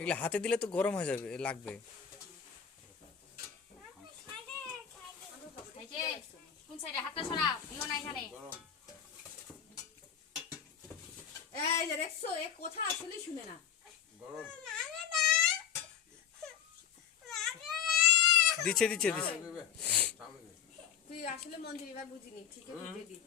এগুলো হাতে দিলে তো গরম হয়ে যাবে, লাগবে। কোন সাইডে হাতটা সরাও, দিও না এখানে। এই যে দেখছো, এ কথা আসলে শুনে না। দিচ্ছে দিচ্ছে দিচ্ছে। তুই আসলে মন দিয়ে এবার বুঝিনি, ঠিক আছে বুঝিয়ে দি।